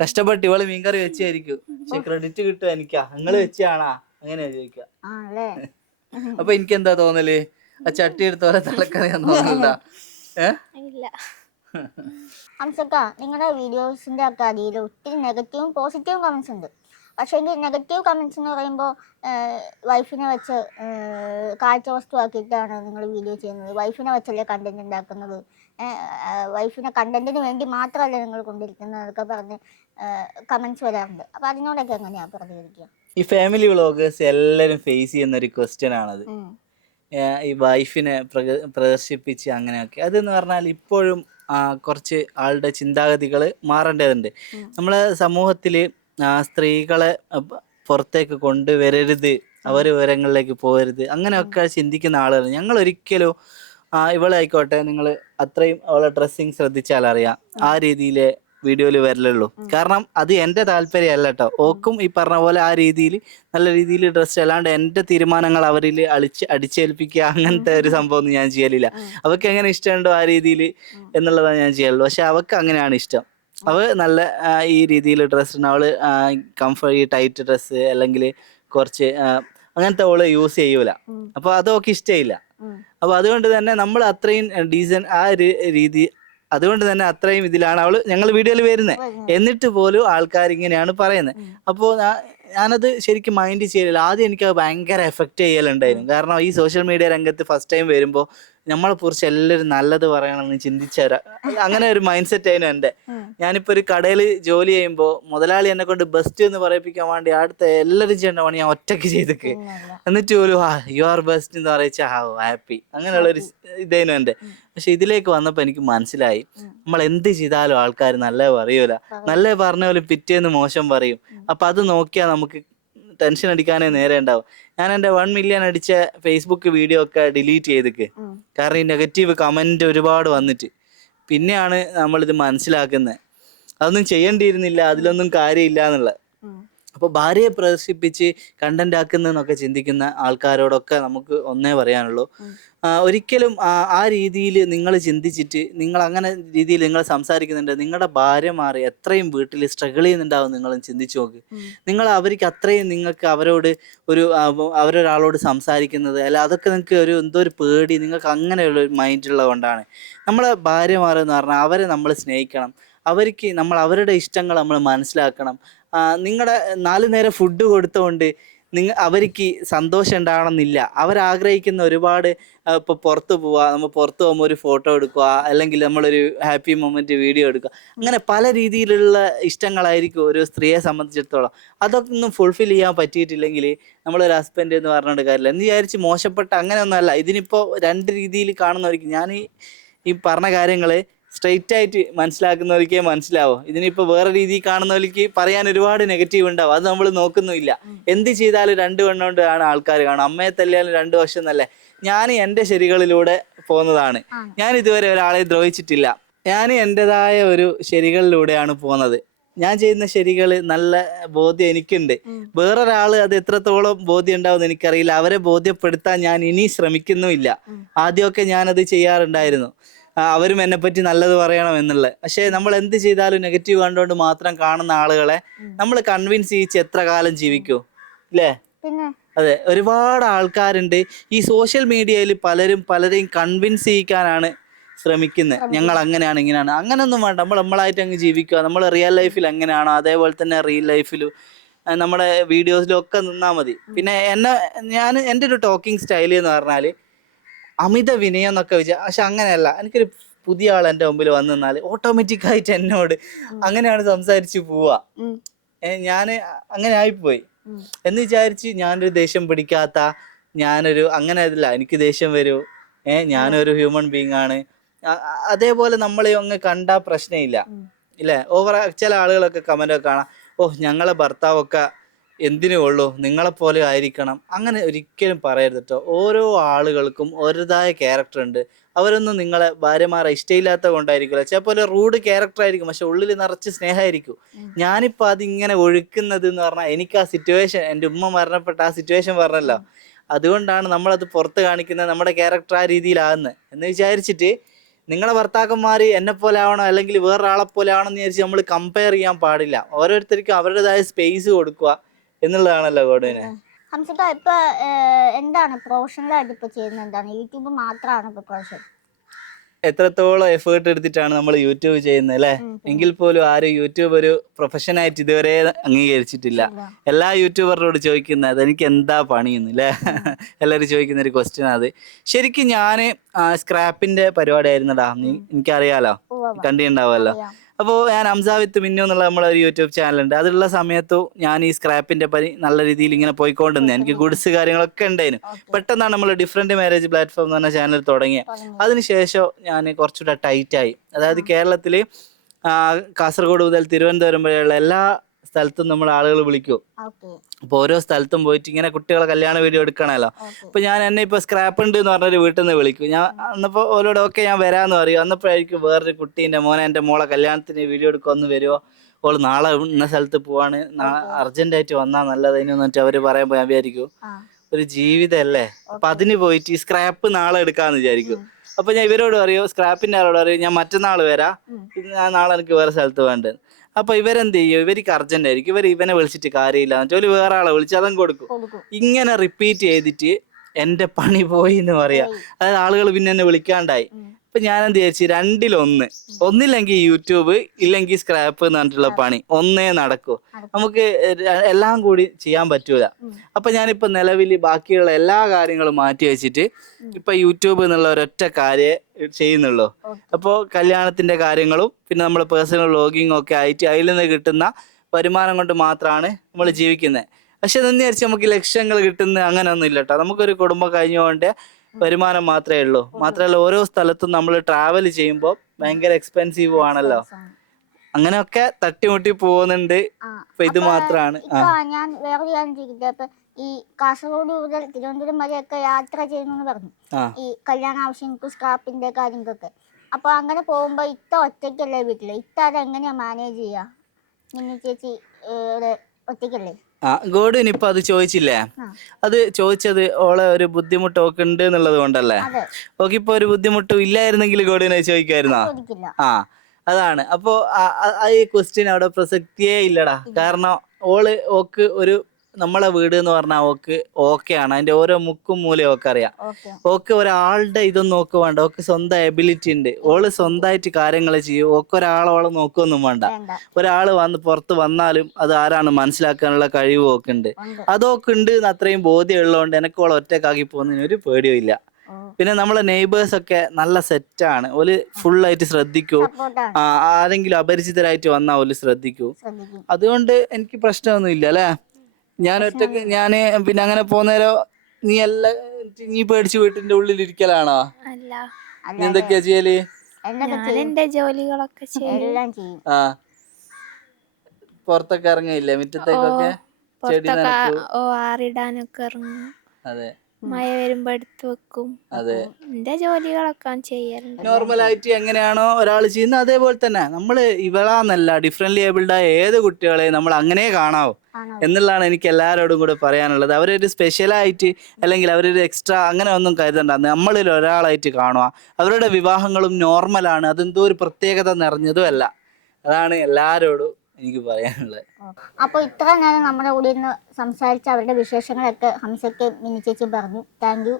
കഷ്ടപ്പെട്ട് ഇവൾ മീൻകറി വെച്ചായിരിക്കും. പക്ഷെ ക്രെഡിറ്റ് കിട്ടും എനിക്കാ? നിങ്ങൾ വെച്ചാണാ? അങ്ങനെയാ ചോദിക്കുക ആ അല്ലേ [LAUGHS] അപ്പൊ എനിക്ക് എന്താ തോന്നൽ? ആ ചട്ടി എടുത്തോലെ തിളക്കറിയാൻ തോന്നുന്നുണ്ടാ? ഏഹ് ഇല്ല. ഹംസക്ക നിങ്ങളുടെ വീഡിയോസിന്റെ ഒക്കെ അതിൽ ഒത്തിരി നെഗറ്റീവും പോസിറ്റീവും കമന്റ്സ് ഉണ്ട്. പക്ഷേ എന്റെ നെഗറ്റീവ് കമൻസ് എന്ന് പറയുമ്പോൾ വൈഫിനെ വെച്ച് കാഴ്ച വസ്തുവാക്കിയിട്ടാണ് നിങ്ങൾ വീഡിയോ ചെയ്യുന്നത്. വൈഫിനെ വെച്ചല്ലേ കണ്ടന്റ് ഉണ്ടാക്കുന്നത്. വൈഫിനെ കണ്ടന്റിന് വേണ്ടി മാത്രമല്ല നിങ്ങൾ കൊണ്ടിരിക്കുന്നത് എന്നൊക്കെ പറഞ്ഞ് കമൻസ് വരാറുണ്ട്. അപ്പൊ അതിനോടൊക്കെ എങ്ങനെയാ പ്രതികരിക്കുക? ഈ ഫാമിലി വ്ളോഗേഴ്സ് എല്ലാവരും ഫേസ് ചെയ്യുന്ന ഒരു ക്വസ്റ്റ്യൻ ആണത് ഈ വൈഫിനെ പ്രദർശിപ്പിച്ച് അങ്ങനെയൊക്കെ. അതെന്ന് പറഞ്ഞാൽ ഇപ്പോഴും കുറച്ച് ആളുടെ ചിന്താഗതികൾ മാറേണ്ടതുണ്ട്. നമ്മളെ സമൂഹത്തിൽ സ്ത്രീകളെ അപ്പ- പുറത്തേക്ക് കൊണ്ടുവരരുത്. അവർ വിവരങ്ങളിലേക്ക് പോകരുത്. അങ്ങനെയൊക്കെ ചിന്തിക്കുന്ന ആളുകൾ ഞങ്ങൾ ഒരിക്കലും ആ, ഇവളായിക്കോട്ടെ നിങ്ങൾ അത്രയും അവളെ ഡ്രസ്സിങ് ശ്രദ്ധിച്ചാൽ അറിയാം. ആ രീതിയിലെ വീഡിയോയിൽ വരലുള്ളൂ. കാരണം അത് എന്റെ താല്പര്യമല്ല കേട്ടോ ഓക്കും ഈ പറഞ്ഞ പോലെ ആ രീതിയിൽ നല്ല രീതിയിൽ ഡ്രസ്സ് അല്ലാണ്ട് എന്റെ തീരുമാനങ്ങൾ അവരിൽ അളിച്ച് അടിച്ചേൽപ്പിക്കുക അങ്ങനത്തെ ഒരു സംഭവം ഞാൻ ചെയ്യലില്ല. അവർക്ക് എങ്ങനെ ഇഷ്ടമുണ്ടോ ആ രീതിയിൽ എന്നുള്ളതാണ് ഞാൻ ചെയ്യലുള്ളൂ പക്ഷെ അവർക്ക് അങ്ങനെയാണ് ഇഷ്ടം. അവ നല്ല ഈ രീതിയിൽ ഡ്രസ്സ് അവൾ കംഫർട്ട് ഈ ടൈറ്റ് ഡ്രസ്സ് അല്ലെങ്കിൽ കുറച്ച് അങ്ങനത്തെ അവൾ യൂസ് ചെയ്യൂല. അപ്പൊ അതൊക്കെ ഇഷ്ടമില്ല. അപ്പൊ അതുകൊണ്ട് തന്നെ നമ്മൾ അത്രയും ഡീസൻ ആ ഒരു രീതി അതുകൊണ്ട് തന്നെ അത്രയും ഇതിലാണ് അവൾ ഞങ്ങൾ വീഡിയോയിൽ വരുന്നത്. എന്നിട്ട് പോലും ആൾക്കാർ ഇങ്ങനെയാണ് പറയുന്നത് അപ്പോ അപ്പോൾ ഞാനത് ശരിക്കും മൈൻഡ് ചെയ്യലില്ല. ആദ്യം എനിക്ക് ഭയങ്കര എഫക്റ്റ് ചെയ്യലുണ്ടായിരുന്നു. കാരണം ഈ സോഷ്യൽ മീഡിയ രംഗത്ത് ഫസ്റ്റ് ടൈം വരുമ്പോൾ നമ്മളെ കുറിച്ച് എല്ലാവരും നല്ലത് പറയണമെന്ന് ചിന്തിച്ച ഒരാ- അങ്ങനെ ഒരു മൈൻഡ് സെറ്റ് ആയിരുന്നു എന്റെ. ഞാനിപ്പോൾ ഒരു കടയിൽ ജോലി ചെയ്യുമ്പോൾ മുതലാളി എന്നെ കൊണ്ട് ബെസ്റ്റ് എന്ന് പറയിപ്പിക്കാൻ വേണ്ടി അടുത്ത എല്ലാവരും ചെയ്യേണ്ട പണി ഞാൻ ഒറ്റയ്ക്ക് ചെയ്തേക്ക്. എന്നിട്ട് പോലും ആ യു ആർ ബെസ്റ്റ് എന്ന് പറയിച്ചാ ആ ഹാപ്പി അങ്ങനെയുള്ള ഒരു ഇതായിരുന്നു എന്റെ. പക്ഷെ ഇതിലേക്ക് വന്നപ്പോൾ എനിക്ക് മനസ്സിലായി. നമ്മൾ എന്ത് ചെയ്താലും ആൾക്കാർ നല്ല പറയൂല. നല്ല പറഞ്ഞ പോലും പിറ്റേന്ന് മോശം പറയും. അപ്പൊ അത് നോക്കിയാൽ നമുക്ക് ടെൻഷൻ അടിക്കാനേ നേരെ ഉണ്ടാവും. ഞാൻ എന്റെ വൺ മില്യൺ അടിച്ച ഫേസ്ബുക്ക് വീഡിയോ ഒക്കെ ഡിലീറ്റ് ചെയ്തിക്ക്. കാരണം ഈ നെഗറ്റീവ് കമന്റ് ഒരുപാട് വന്നിട്ട്. പിന്നെയാണ് നമ്മളിത് മനസ്സിലാക്കുന്നത് അതൊന്നും ചെയ്യേണ്ടിയിരുന്നില്ല അതിലൊന്നും കാര്യമില്ല എന്നുള്ളത്. അപ്പോൾ ഭാര്യയെ പ്രദർശിപ്പിച്ച് കണ്ടന്റ് ആക്കുന്നതെന്നൊക്കെ ചിന്തിക്കുന്ന ആൾക്കാരോടൊക്കെ നമുക്ക് ഒന്നേ പറയാനുള്ളൂ. ഒരിക്കലും ആ രീതിയിൽ നിങ്ങൾ ചിന്തിച്ചിട്ട് നിങ്ങൾ അങ്ങനെ രീതിയിൽ നിങ്ങൾ സംസാരിക്കുന്നുണ്ട് നിങ്ങളുടെ ഭാര്യ മാറി എത്രയും വീട്ടിൽ സ്ട്രഗിൾ ചെയ്യുന്നുണ്ടാവും നിങ്ങൾ ചിന്തിച്ചു നോക്ക്. നിങ്ങൾ അവർക്ക് അത്രയും നിങ്ങൾക്ക് അവരോട് ഒരു അവരൊരാളോട് സംസാരിക്കുന്നത് അല്ല അതൊക്കെ നിങ്ങൾക്ക് ഒരു എന്തോ ഒരു പേടി നിങ്ങൾക്ക് അങ്ങനെയുള്ള ഒരു മൈൻഡ് ഉള്ളതുകൊണ്ടാണ് കൊണ്ടാണ്. നമ്മളെ ഭാര്യമാരെന്ന് പറഞ്ഞാൽ അവരെ നമ്മൾ സ്നേഹിക്കണം. അവർക്ക് നമ്മൾ അവരുടെ ഇഷ്ടങ്ങൾ നമ്മൾ മനസ്സിലാക്കണം. നിങ്ങളുടെ നാല് നേരം ഫുഡ് കൊടുത്തുകൊണ്ട് നിങ്ങ അവർക്ക് സന്തോഷം ഉണ്ടാവണമെന്നില്ല അവരാഗ്രഹിക്കുന്ന ഒരുപാട് ഇപ്പോൾ പുറത്ത് പോവുക നമ്മൾ പുറത്ത് പോകുമ്പോൾ ഒരു ഫോട്ടോ എടുക്കുക അല്ലെങ്കിൽ നമ്മളൊരു ഹാപ്പി മൊമെന്റ് വീഡിയോ എടുക്കുക അങ്ങനെ പല രീതിയിലുള്ള ഇഷ്ടങ്ങളായിരിക്കും ഒരു സ്ത്രീയെ സംബന്ധിച്ചിടത്തോളം. അതൊക്കെ ഒന്നും ഫുൾഫിൽ ചെയ്യാൻ പറ്റിയിട്ടില്ലെങ്കിൽ നമ്മളൊരു ഹസ്ബൻഡ് എന്ന് പറഞ്ഞിട്ട് കാര്യമില്ല. എന്ന് വിചാരിച്ച് മോശപ്പെട്ട അങ്ങനെയൊന്നുമല്ല. ഇതിനിപ്പോൾ രണ്ട് രീതിയിൽ കാണുന്നവർക്ക് ഞാൻ ഈ പറഞ്ഞ കാര്യങ്ങൾ സ്ട്രെയിറ്റ് ആയിട്ട് മനസ്സിലാക്കുന്നവർക്കേ മനസ്സിലാവോ. ഇതിനിപ്പോ വേറെ രീതിയിൽ കാണുന്നവർക്ക് പറയാൻ ഒരുപാട് നെഗറ്റീവ് ഉണ്ടാവും. അത് നമ്മൾ നോക്കുന്നുമില്ല. എന്ത് ചെയ്താലും രണ്ട് കണ്ണുകൊണ്ട് ആൾക്കാർ കാണും അമ്മയെ തല്ലിയാലും രണ്ട് വശം എന്നല്ലേ. ഞാൻ എന്റെ ശരികളിലൂടെ പോകുന്നതാണ്. ഞാൻ ഇതുവരെ ഒരാളെ ദ്രോഹിച്ചിട്ടില്ല. ഞാൻ എന്റെതായ ഒരു ശരികളിലൂടെയാണ് പോകുന്നത്. ഞാൻ ചെയ്യുന്ന ശരികൾ നല്ല ബോധ്യം എനിക്കുണ്ട്. വേറൊരാൾ വേറൊരാൾ അത് എത്രത്തോളം ബോധ്യം ഉണ്ടാവും എനിക്കറിയില്ല. അവരെ ബോധ്യപ്പെടുത്താൻ ഞാൻ ഇനി ശ്രമിക്കുന്നുമില്ല. ആദ്യമൊക്കെ ഞാനത് ചെയ്യാറുണ്ടായിരുന്നു. അവരും എന്നെ പറ്റി നല്ലത് പറയണം എന്നുള്ളത്. പക്ഷേ നമ്മൾ എന്ത് ചെയ്താലും നെഗറ്റീവ് കണ്ടുകൊണ്ട് മാത്രം കാണുന്ന ആളുകളെ നമ്മൾ കൺവിൻസ് ചെയ്യിച്ച് എത്ര കാലം ജീവിക്കൂ. ഇല്ലേ അതെ ഒരുപാട് ആൾക്കാരുണ്ട്. ഈ സോഷ്യൽ മീഡിയയിൽ പലരും പലരെയും കൺവിൻസ് ചെയ്യിക്കാനാണ് ശ്രമിക്കുന്നത് ഞങ്ങൾ അങ്ങനെയാണ് ഇങ്ങനെയാണ്. അങ്ങനെയൊന്നും വേണ്ട. നമ്മൾ നമ്മളായിട്ട് അങ്ങ് ജീവിക്കുക. നമ്മൾ റിയൽ ലൈഫിൽ എങ്ങനെയാണോ അതേപോലെ തന്നെ റിയൽ ലൈഫിലും നമ്മുടെ വീഡിയോസിലും ഒക്കെ നിന്നാൽ മതി. പിന്നെ എന്നെ ഞാൻ എന്റെ ഒരു ടോക്കിംഗ് സ്റ്റൈൽ എന്ന് പറഞ്ഞാൽ അമിത വിനയം എന്നൊക്കെ വിചാരിച്ചു പക്ഷെ അങ്ങനെയല്ല. എനിക്കൊരു പുതിയ ആൾ എന്റെ മുമ്പിൽ വന്നു നിന്നാൽ ഓട്ടോമാറ്റിക്കായിട്ട് എന്നോട് അങ്ങനെയാണ് സംസാരിച്ച് പോവാ. ഞാൻ ഞാൻ അങ്ങനെ ആയിപ്പോയി. എന്ന് വിചാരിച്ച് ഞാനൊരു ദേഷ്യം പിടിക്കാത്ത ഞാനൊരു അങ്ങനെ അല്ല എനിക്ക് ദേഷ്യം വരൂ. ഏഹ് ഞാനൊരു ഹ്യൂമൻ ബീങ് ആണ്. അതേപോലെ നമ്മളെ അങ്ങ് കണ്ട പ്രശ്നമില്ല ഇല്ല? ഇല്ലേ ഓവർ ചില ആളുകളൊക്കെ കമന്റ് ഒക്കെ കാണാം. ഓ ഞങ്ങളെ ഭർത്താവൊക്കെ എന്തിനു ഉള്ളൂ? നിങ്ങളെപ്പോലെ ആയിരിക്കണം. അങ്ങനെ ഒരിക്കലും പറയരുത് കേട്ടോ ഓരോ ആളുകൾക്കും ഓരോതായ ക്യാരക്ടർ ഉണ്ട്. അവരൊന്നും നിങ്ങളെ ഭാര്യമാരെ ഇഷ്ടമില്ലാത്ത കൊണ്ടായിരിക്കില്ല ചിലപ്പോൾ റൂഡ് ക്യാരക്ടർ ആയിരിക്കും. പക്ഷെ ഉള്ളിൽ നിറച്ച് സ്നേഹമായിരിക്കും. ഞാനിപ്പോൾ അതിങ്ങനെ ഒഴുക്കുന്നത് എന്ന് പറഞ്ഞാൽ എനിക്ക് ആ സിറ്റുവേഷൻ എന്റെ ഉമ്മ മരണപ്പെട്ട ആ സിറ്റുവേഷൻ പറഞ്ഞല്ലോ. അതുകൊണ്ടാണ് നമ്മളത് പുറത്ത് കാണിക്കുന്നത് നമ്മുടെ ക്യാരക്ടർ ആ രീതിയിലാകുന്നത്. എന്ന് വിചാരിച്ചിട്ട് നിങ്ങളെ ഭർത്താക്കന്മാർ എന്നെ പോലെ ആവണം? അല്ലെങ്കിൽ വേറൊരാളെ പോലെ ആവണം എന്ന് വിചാരിച്ച് നമ്മൾ കമ്പയർ ചെയ്യാൻ പാടില്ല. ഓരോരുത്തർക്കും അവരുടേതായ സ്പേസ് കൊടുക്കുക. എന്നുള്ളതാണല്ലോ ഗോഡുവിന്. ഹംസിക ഇപ്പൊ എന്താണ് പ്രൊഫഷണൽ ആയിട്ട് ഇപ്പൊ ചെയ്യുന്നത്? എന്താണ്? യൂട്യൂബ് മാത്രമാണ് ഇപ്പൊ പ്രൊഫഷൻ? എത്രത്തോളം എഫേർട്ട് എടുത്തിട്ടാണ് നമ്മൾ യൂട്യൂബ് ചെയ്യുന്നത് അല്ലേ? എങ്കിൽ പോലും ആരും യൂട്യൂബ് ഒരു പ്രൊഫഷനായിട്ട് ഇതുവരെ അംഗീകരിച്ചിട്ടില്ല. എല്ലാ യൂട്യൂബറിനോട് ചോദിക്കുന്നത് എനിക്ക് എന്താ പണിയെന്ന് അല്ലേ? എല്ലാവരും ചോദിക്കുന്ന ഒരു ക്വസ്റ്റ്യൻ അത്. ശരിക്കും ഞാൻ സ്ക്രാപ്പിന്റെ പരിപാടി ആയിരുന്നടാ നീ എനിക്കറിയാലോ? കണ്ടിട്ടുണ്ടാവുമല്ലോ. അപ്പോൾ ഞാൻ അംസാവിത്ത് മിന്നു എന്നുള്ള നമ്മളെ ഒരു യൂട്യൂബ് ചാനലുണ്ട്. അതിലുള്ള സമയത്തും ഞാൻ ഈ സ്ക്രാപ്പിന്റെ പരി നല്ല രീതിയിൽ ഇങ്ങനെ പോയിക്കൊണ്ടിരുന്നത് എനിക്ക് ഗുഡ്സ് കാര്യങ്ങളൊക്കെ ഉണ്ടായിരുന്നു. പെട്ടെന്നാണ് നമ്മൾ ഡിഫറെന്റ് മാരേജ് പ്ലാറ്റ്ഫോം എന്ന് പറഞ്ഞ ചാനൽ തുടങ്ങിയത്. അതിനുശേഷം ഞാൻ കുറച്ചുകൂടെ ടൈറ്റായി. അതായത് കേരളത്തിൽ കാസർഗോഡ് മുതൽ തിരുവനന്തപുരം വരെയുള്ള എല്ലാ സ്ഥലത്തും നമ്മൾ ആളുകൾ വിളിക്കും. അപ്പോൾ ഓരോ സ്ഥലത്തും പോയിട്ട് ഇങ്ങനെ കുട്ടികളെ കല്യാണ വീഡിയോ എടുക്കണമല്ലോ അപ്പോൾ അപ്പൊ ഞാൻ എന്നെ ഇപ്പൊ സ്ക്രാപ്പ് ഉണ്ട് എന്ന് പറഞ്ഞൊരു വീട്ടിൽ നിന്ന് വിളിക്കും. ഞാൻ അന്നപ്പോ ഓരോട് ഓക്കെ ഞാൻ വരാന്ന് പറയും. അന്നപ്പോഴായിരിക്കും വേറൊരു കുട്ടീന്റെ മോനെ എന്റെ മോളെ കല്യാണത്തിന് വീഡിയോ എടുക്കുമെന്ന് വരുമോ ഓൾ നാളെ ഇന്ന സ്ഥലത്ത് പോവാണ്. അർജന്റായിട്ട് ആയിട്ട് വന്നാ നല്ലതിന് എന്നിട്ട് അവർ പറയുമ്പോ ഞാൻ വിചാരിക്കും ഒരു ജീവിതമല്ലേ അപ്പൊ അതിന് പോയിട്ട് ഈ സ്ക്രാപ്പ് നാളെ എടുക്കാന്ന് വിചാരിക്കും. അപ്പൊ ഞാൻ ഇവരോട് പറയും സ്ക്രാപ്പിന്റെ ആളോട് പറയും ഞാൻ മറ്റന്നാൾ വരാം. നാളെ എനിക്ക് വേറെ സ്ഥലത്ത് വേണ്ടത് അപ്പൊ ഇവരെന്ത് ചെയ്യും? ഇവർക്ക് അർജന്റ് ആയിരിക്കും. ഇവർ ഇവനെ വിളിച്ചിട്ട് കാര്യമില്ല. ജോലി വേറെ ആളെ വിളിച്ച് അതും കൊടുക്കും. ഇങ്ങനെ റിപ്പീറ്റ് ചെയ്തിട്ട് എന്റെ പണി പോയി എന്ന് പറയാ. അതായത് ആളുകൾ പിന്നെ എന്നെ വിളിക്കാണ്ടായി. അപ്പൊ ഞാൻ എന്ത് വിചാരിച്ചു രണ്ടിലൊന്ന്. ഒന്നില്ലെങ്കിൽ യൂട്യൂബ് ഇല്ലെങ്കിൽ സ്ക്രാപ്പ് എന്ന് പറഞ്ഞിട്ടുള്ള പണി. ഒന്നേ നടക്കൂ. നമുക്ക് എല്ലാം കൂടി ചെയ്യാൻ പറ്റൂല. അപ്പൊ ഞാനിപ്പോ നിലവിൽ ബാക്കിയുള്ള എല്ലാ കാര്യങ്ങളും മാറ്റി വെച്ചിട്ട് ഇപ്പൊ യൂട്യൂബ് എന്നുള്ള ഒരൊറ്റ കാര്യം ചെയ്യുന്നുള്ളൂ. അപ്പോ അപ്പോൾ കല്യാണത്തിന്റെ കാര്യങ്ങളും പിന്നെ നമ്മൾ പേഴ്സണൽ വ്ളോഗിങ് ഒക്കെ ആയിട്ട് അതിൽ നിന്ന് കിട്ടുന്ന വരുമാനം കൊണ്ട് മാത്രമാണ് നമ്മൾ ജീവിക്കുന്നത് പക്ഷെ എന്ന് വിചാരിച്ച് നമുക്ക് ലക്ഷ്യങ്ങൾ കിട്ടുന്ന അങ്ങനെ ഒന്നും ഇല്ല കേട്ടോ നമുക്കൊരു കുടുംബം കഴിഞ്ഞുകൊണ്ട് വരുമാനം മാത്രമേ ഉള്ളൂ. മാത്രമല്ല ഓരോ സ്ഥലത്തും നമ്മൾ ട്രാവൽ ചെയ്യുമ്പോൾ ഭയങ്കര എക്സ്പെൻസീവ് ആണല്ലോ. അങ്ങനെയൊക്കെ തട്ടിമുട്ടി പോകുന്നുണ്ട്. അപ്പൊ ഇത് മാത്രമാണ് ഞാൻ വേറെ കാര്യം ഈ കാസർഗോഡ് മുതൽ തിരുവനന്തപുരം വരെയൊക്കെ യാത്ര ചെയ്യുന്നു പറഞ്ഞു. ഈ കല്യാണ ആവശ്യങ്ങൾക്ക് സ്ക്രാപ്പിന്റെ കാര്യങ്ങൾക്കൊക്കെ. അപ്പൊ അങ്ങനെ പോകുമ്പോ ഇത്ത ഒറ്റയ്ക്കല്ലേ വീട്ടിൽ? ഇത്ത അതെങ്ങനെയാ മാനേജ് ചെയ്യാ? മിന്നി ചേച്ചി ഒറ്റയ്ക്കല്ലേ? ആ ഗോഡിന് ഇപ്പൊ അത് ചോദിച്ചില്ലേ? അത് ചോദിച്ചത് ഓളെ ഒരു ബുദ്ധിമുട്ട് ഒക്കെ ഉണ്ട് എന്നുള്ളത് കൊണ്ടല്ലേ? ഓക്കെ ഇപ്പൊ ഒരു ബുദ്ധിമുട്ടും ഇല്ലായിരുന്നെങ്കിൽ ഗോഡിനെ ചോദിക്കായിരുന്നോ? ആ അതാണ്. അപ്പോ ഈ ക്വസ്റ്റ്യൻ അവിടെ പ്രസക്തിയേ ഇല്ലടാ. കാരണം ഓൾ ഓക്ക് ഒരു നമ്മളെ വീട് എന്ന് പറഞ്ഞാൽ ഓക്ക് ഓക്കെ ആണ്. അതിന്റെ ഓരോ മുക്കും മൂലയും ഒക്കെ അറിയാം. ഓക്കെ ഓക്ക് ഒരാളുടെ ഇതൊന്നും നോക്ക് വേണ്ട. ഓക്ക് സ്വന്തം എബിലിറ്റി ഉണ്ട് ഓൾ സ്വന്തമായിട്ട് കാര്യങ്ങൾ ചെയ്യും. ഓക്ക് ഒരാളോളം നോക്കൊന്നും വേണ്ട. ഒരാൾ ഒരാൾ വന്ന് പുറത്ത് വന്നാലും അത് ആരാണ് മനസ്സിലാക്കാനുള്ള കഴിവ് ഒക്കെ ഉണ്ട്. അതൊക്കെ ഉണ്ട് എന്ന് അത്രയും ബോധ്യം ഉള്ളതുകൊണ്ട് എനിക്ക് ഓൾ ഒറ്റക്കാക്കി പോകുന്നതിന് ഒരു പേടിയും ഇല്ല പിന്നെ നമ്മളെ നെയ്ബേഴ്സ് ഒക്കെ നല്ല സെറ്റാണ് ഓൽ ഫുൾ ആയിട്ട് ശ്രദ്ധിക്കൂ. ആരെങ്കിലും അപരിചിതരായിട്ട് വന്നാൽ ഓൽ ശ്രദ്ധിക്കൂ. അതുകൊണ്ട് എനിക്ക് പ്രശ്നമൊന്നും ഇല്ല അല്ലേ? ഞാൻ ഒറ്റയ്ക്ക് ഞാൻ പിന്നെ അങ്ങനെ പോന്നേരോ നീ എല്ലാം നീ പേടിച്ച് വീട്ടിന്റെ ഉള്ളിൽ ഇരിക്കലാണോ അല്ല നീ എന്തൊക്കെയാ ചെയ്യൽ? ഞാൻ എന്റെ ജോലികളൊക്കെ ചെയ്യും. എല്ലാം ചെയ്യും. ആ. പുറത്തൊക്കെ ഇറങ്ങിയില്ലേ? മുറ്റത്തേക്കൊക്കെ ചെടി പുറത്തൊക്കെ നനക്കൂ. ഓ ആറിടാനൊക്കെ ഇറങ്ങും. അതെ. മഴ വരുമ്പോ എടുത്തു വെക്കും. അതെ. എന്റെ ജോലികളൊക്കെ ചെയ്യാറുണ്ട്. നോർമലായിട്ട് എങ്ങനെയാണോ ഒരാൾ ചെയ്യുന്നത് അതേപോലെ തന്നെ. നമ്മൾ ഇവളാന്നല്ല ഡിഫറെന്റ് ഏബിൾഡ് ആയ ഏത് കുട്ടികളെ നമ്മൾ അങ്ങനെ കാണാവോ. എന്നുള്ളതാണ് എനിക്ക് എല്ലാവരോടും കൂടെ പറയാനുള്ളത്. അവരൊരു സ്പെഷ്യലായിട്ട് അല്ലെങ്കിൽ അവരൊരു എക്സ്ട്രാ അങ്ങനെ ഒന്നും കരുതണ്ട. നമ്മളിൽ ഒരാളായിട്ട് കാണുക. അവരുടെ വിവാഹങ്ങളും നോർമലാണ് അതെന്തോ ഒരു പ്രത്യേകത നിറഞ്ഞതും അല്ല അതാണ് എല്ലാവരോടും എനിക്ക് പറയാനുള്ളത്. അപ്പോൾ ഇത്ര നേരം നമ്മുടെ കൂടെ ഇരുന്ന് സംസാരിച്ച് അവരുടെ വിശേഷങ്ങളൊക്കെ ഹംസയ്ക്ക് മിനി പറഞ്ഞു. താങ്ക് യു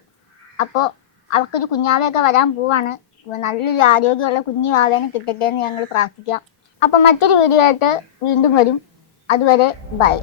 അപ്പോൾ അവർക്കൊരു കുഞ്ഞാവയൊക്കെ വരാൻ പോവാണ്. നല്ലൊരു ആരോഗ്യമുള്ള കുഞ്ഞു ആവേനെ കിട്ടട്ടെ എന്ന് ഞങ്ങൾ പ്രാർത്ഥിക്കാം. അപ്പോൾ മറ്റൊരു വീഡിയോ ആയിട്ട് വീണ്ടും വരും. അതുവരെ ബൈ.